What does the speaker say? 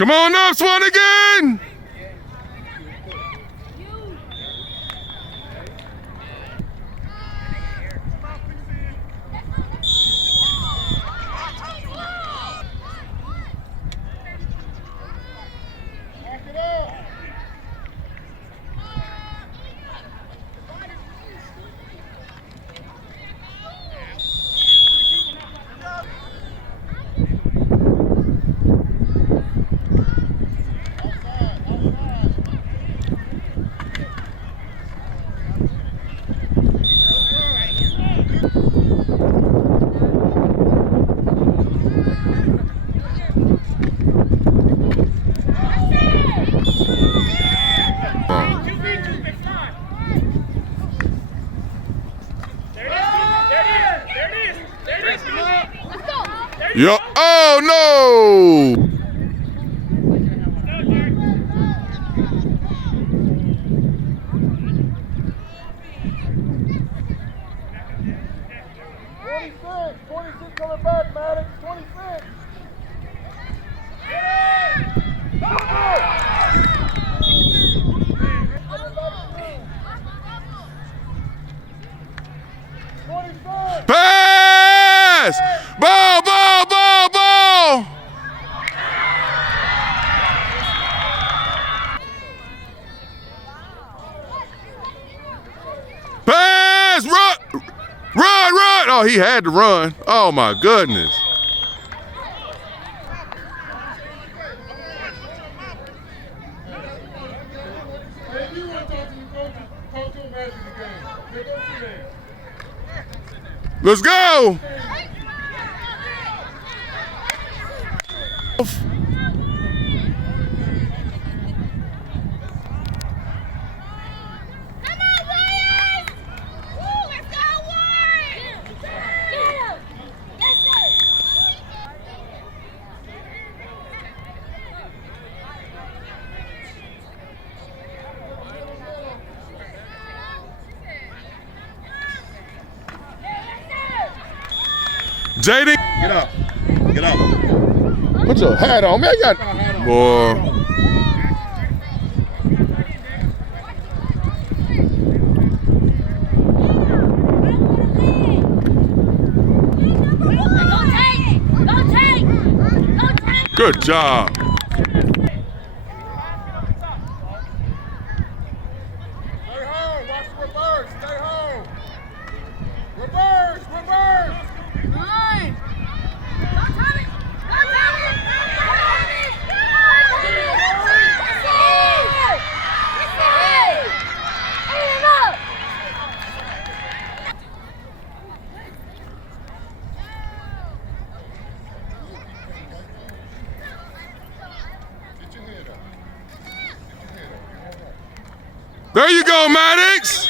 Come on up, Swanigan! Yo, oh no! Coming back, Maddox, 26. Pass! Ball, ball, ball, ball! Pass! Run! Run, run! Oh, he had to run. Oh, my goodness. Let's go! Jaden, Get up. Get up. put your hat on, man. You got, boy. Good job. Stay home. Watch the reverse. Stay home. Reverse. Reverse. Nine. Don't tell me. Don't tell me. There you go, Maddox.